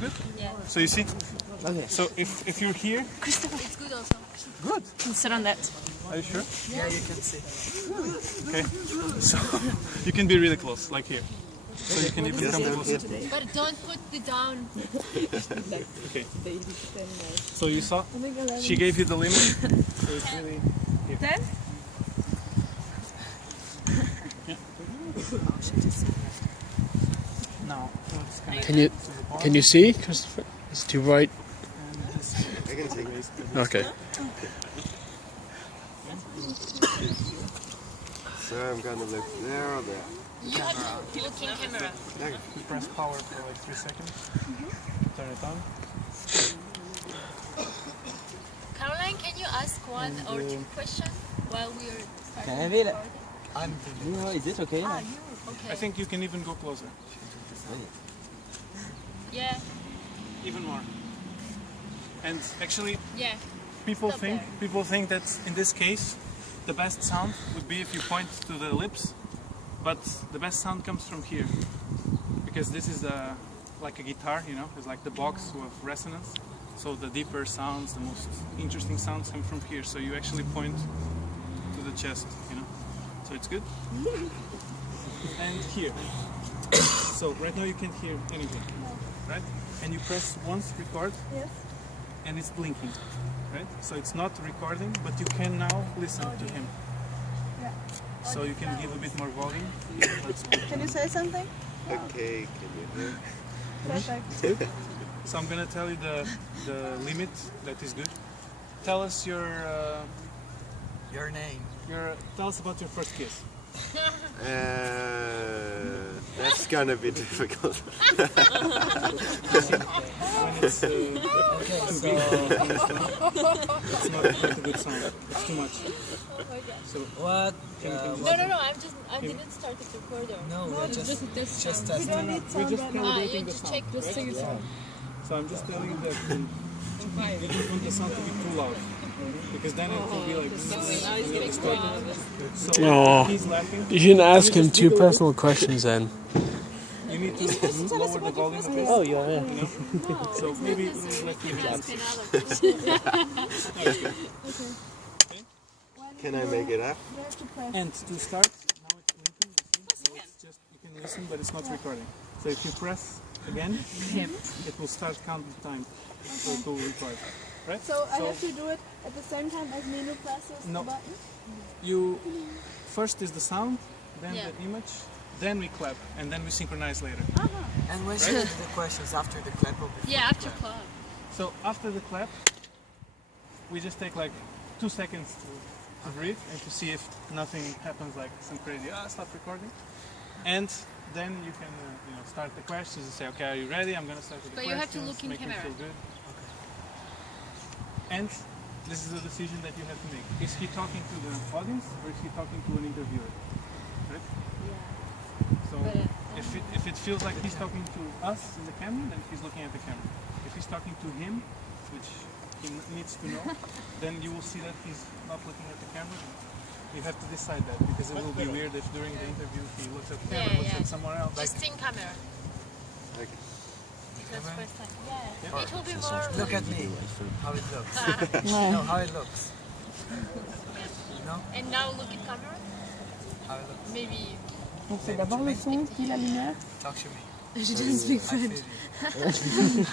good? Yeah. So you see? Okay. So if you're here... Christopher, it's good also. Good. Can sit on that. Are you sure? Yeah, you can see. Okay. So you can be really close, like here. So you can even come closer. But don't put the down. Okay. So you saw? She gave you the limit. So it's really here. 10? Now, Can you see, Christopher? Is it too bright? I can see. Okay. So I'm gonna look there or there. You have to look in camera. You press power for like 3 seconds. Turn it on. Caroline, can you ask one or two questions while we are starting? Can I read it? recording? Is it okay? Ah, you. Okay. I think you can even go closer. Yeah. Even more. And actually, Yeah. people Stop think that in this case, the best sound would be if you point to the lips, but the best sound comes from here, because this is like a guitar, you know, it's like the box with resonance. So the deeper sounds, the most interesting sounds come from here. So you actually point to the chest, you know. So it's good. And here. So right now you can't hear anything, right? And you press once record. Yes. And it's blinking, right? So it's not recording, but you can now listen to him. Yeah. So you can give a bit more volume. Can you say something? Okay, can you hear? Perfect. So I'm gonna tell you the limit that is good. Tell us your name. tell us about your first kiss. That's gonna be difficult. When it's Okay, too so big, it's not a good sound. It's too much. So what? No. I didn't start the recorder. No, we're just We testing. don't need we're sound just right Ah, now. you calibrating the just sound. check the signal. So I'm just telling you that you don't want the sound to be too loud, because then it will be like So Aw. he's laughing. You shouldn't ask him too personal questions then. You need to lower the volume a bit. Oh, yeah. You know? So maybe let him answer. Can I make it up? You have to press. And to start, now it's blinking. You see? So it's just you can listen, but it's not recording. So if you press again, it will start counting time. So it will record. Right? So I have to do it at the same time as Minu presses No. the button? You first is the sound, then Yeah. the image, then we clap, and then we synchronize later. And when should I do the questions after the clap or before? Yeah, after club. So after the clap, we just take like 2 seconds to breathe and to see if nothing happens, like some crazy stop recording, and then you can start the questions and say, okay, are you ready? I'm gonna start with the But you have questions. to look in make them camera. feel good. And this is a decision that you have to make. Is he talking to the audience or is he talking to an interviewer? Right? So if it feels like he's talking to us in the camera, then he's looking at the camera. If he's talking to him, which he needs to know, then you will see that he's not looking at the camera. You have to decide that, because it will be weird if during the interview he looks at the camera, looks at somewhere else. Just in camera. Okay. Because first time. Yeah. It will be more. Look at me, how it looks. No, how it looks. No, And now look at camera. how it looks. Maybe. Donc c'est d'abord le son, puis la lumière. Talk to me. She doesn't speak I French. feel you.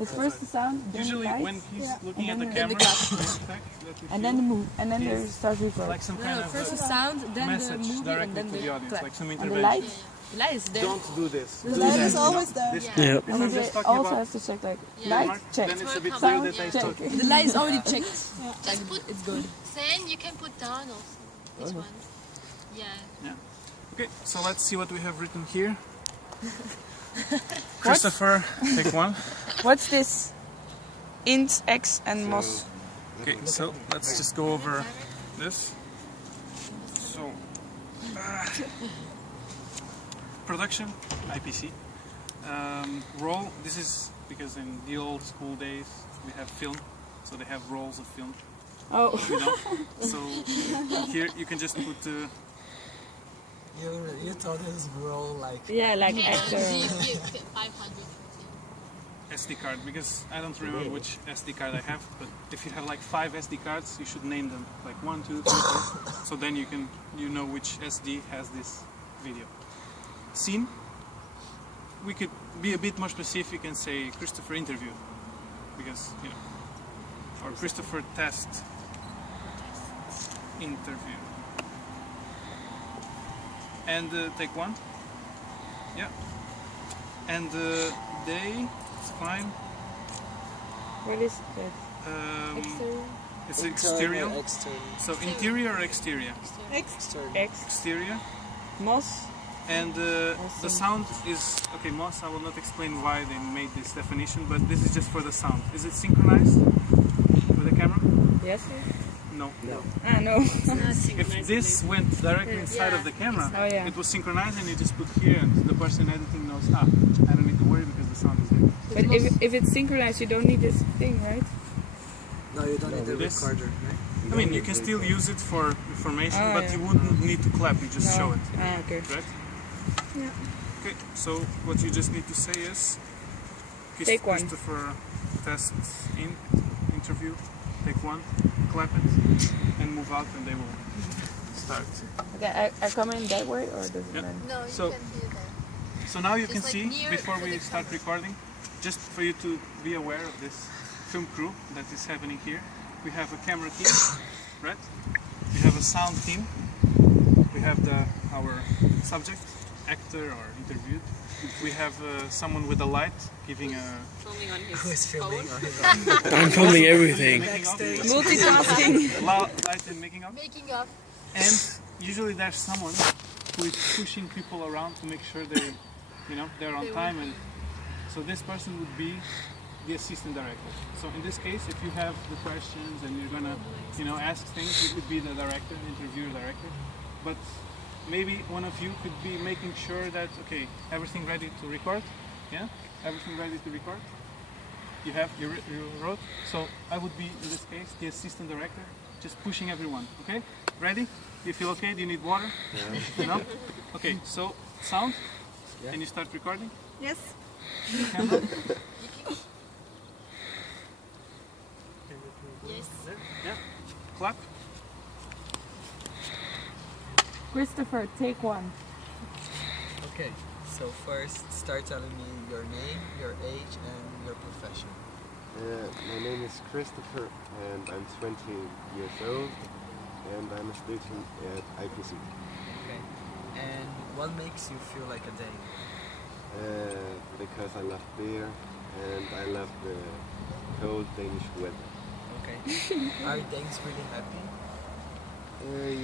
It's first the sound, then Usually the when lights, he's looking and at the then camera, the effect that we and then the feel move, and then there starts recording. like some kind of First the sound, then the message movie, and directly then to the the audience, clap. like some And the intervention. lights, Lights there. Don't do this. the light is always there. This Yeah. if And I'm they just talking also about have to check like, Yeah. light, Mark, check, then it's a bit sound, weird that I check. talk. The light is already checked. Just put it's good. Then you can put down also. This one. Yeah. Okay, so let's see what we have written here. Christopher, take one. What's this? Int, X and MOS. Okay, so let's just go over this. So, production, IPC. Roll, this is because in the old school days we have film, so they have rolls of film. Oh. You know? So here you can just put You thought this role like Yeah, like Yeah, actor. 500. SD card, because I don't remember which SD card I have, but if you have like 5 SD cards, you should name them like 1, 2, 3, 4, so then you know which SD has this video. Scene, we could be a bit more specific and say Christopher interview, because or Christopher test interview. And take 1, yeah, and day. It's fine. What is that? Exterior? It's exterior. external. So interior or exterior? External. X. Exterior. Moss. And the sound is okay. Moss. I will not explain why they made this definition, but this is just for the sound. Is it synchronized with the camera? Yes. No. Ah, no. If this went directly inside of the camera, Oh, yeah. it was synchronized, and you just put here, and the person editing knows. I don't need to worry because the sound is there. But if it's synchronized, you don't need this thing, right? No, you don't need the This- recorder, right? I mean, you can still use it for information, Oh, but yeah. you wouldn't need to clap. You just No. show it. Ah, okay. Right? Yeah. Okay, so what you just need to say is Take 1. Christopher test interview, take 1, clap it, and move out, and they will start. Okay, I come in that way, or does it Yeah. matter? No, you So- can do that. So now you Just can like see, near before to we the start camera. recording, just for you to be aware of this film crew that is happening here. We have a camera team, right? We have a sound team. We have our subject, actor or interviewed. We have someone with a light giving a Who is filming on his own? I'm filming everything. making of, Multitasking. light and making of. Making up. And usually there's someone who is pushing people around to make sure they're on time, and so this person would be the assistant director. So in this case, if you have the questions and you're gonna ask things, you could be the director, interviewer director. But maybe one of you could be making sure that everything ready to record. Yeah, everything ready to record. You wrote. So I would be in this case the assistant director, just pushing everyone. Okay, ready? You feel okay? Do you need water? Yeah. No? Okay, so sound. Can you start recording? Yes. Camera. Yes. Yeah. Clap. Christopher, take 1. Okay, so first start telling me your name, your age, and your profession. My name is Christopher and I'm 20 years old and I'm a student at IPC. Okay. And what makes you feel like a Dane? Because I love beer and I love the cold Danish weather. Okay. Are Danes really happy?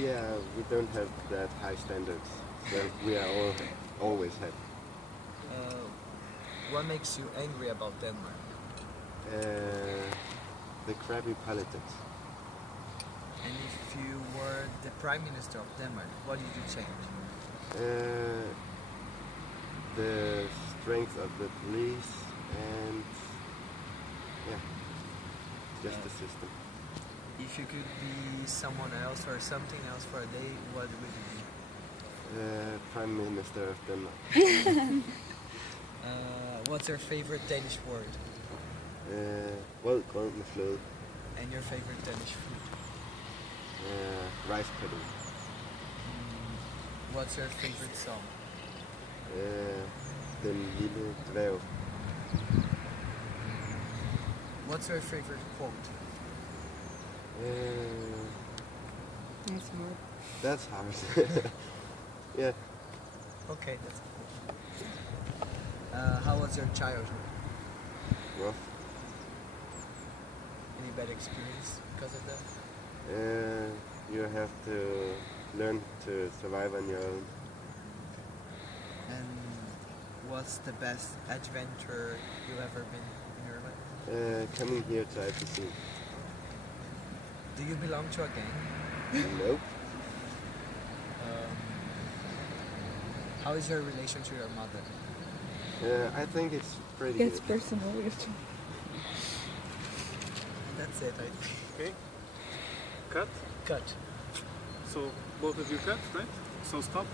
Yeah, we don't have that high standards, but we are always happy. What makes you angry about Denmark? The crappy politics. And if you were the Prime Minister of Denmark, what would you change? The strength of the police and just the system. If you could be someone else or something else for a day, what would you be? Prime Minister of Denmark. What's your favorite Danish word? Well, grød med fløde. And your favorite Danish food? Rice pudding. What's your favorite song? Den lille dværg. What's your favorite quote? That's more. That's hard. Yeah. Okay, that's cool. How was your childhood? Rough. Any bad experience because of that? You have to learn to survive on your own. And what's the best adventure you've ever been in your life? Coming here to IPC. Do you belong to a gang? Nope. How is your relation to your mother? I think it's pretty Gets good. personal. We have to. That's it, I think. Okay. Cut. Cut. So both of you cut, right? So stop.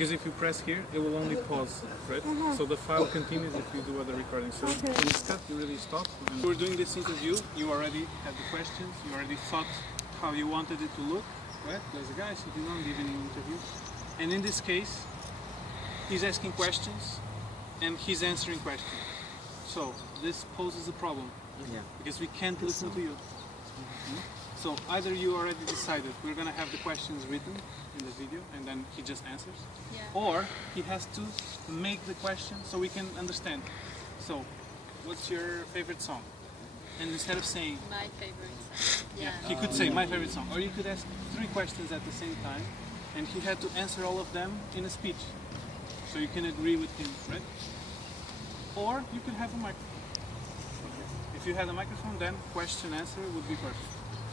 Because if you press here, it will only pause, right? So the file continues if you do other recordings. So when it's cut, you really stop. When we're doing this interview, you already had the questions, you already thought how you wanted it to look, right? There's a guy sitting on giving an interview. And in this case, he's asking questions and he's answering questions. So this poses a problem because we can't listen to you. So either you already decided we're going to have the questions written in the video and then he just answers, or he has to make the question so we can understand. So what's your favorite song? And instead of saying My favorite song. Yeah. he could say my favorite song, or you could ask 3 questions at the same time and he had to answer all of them in a speech. So you can agree with him, right? Or you could have a microphone. If you had a microphone, then question answer would be perfect.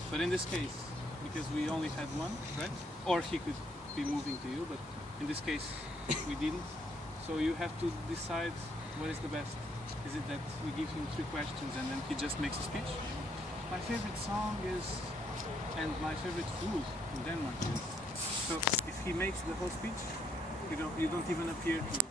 But in this case, because we only had one, right? Or he could be moving to you, but in this case we didn't. So you have to decide what is the best. Is it that we give him 3 questions and then he just makes a speech? My favorite song is, and my favorite food in Denmark is. So if he makes the whole speech, you don't even appear to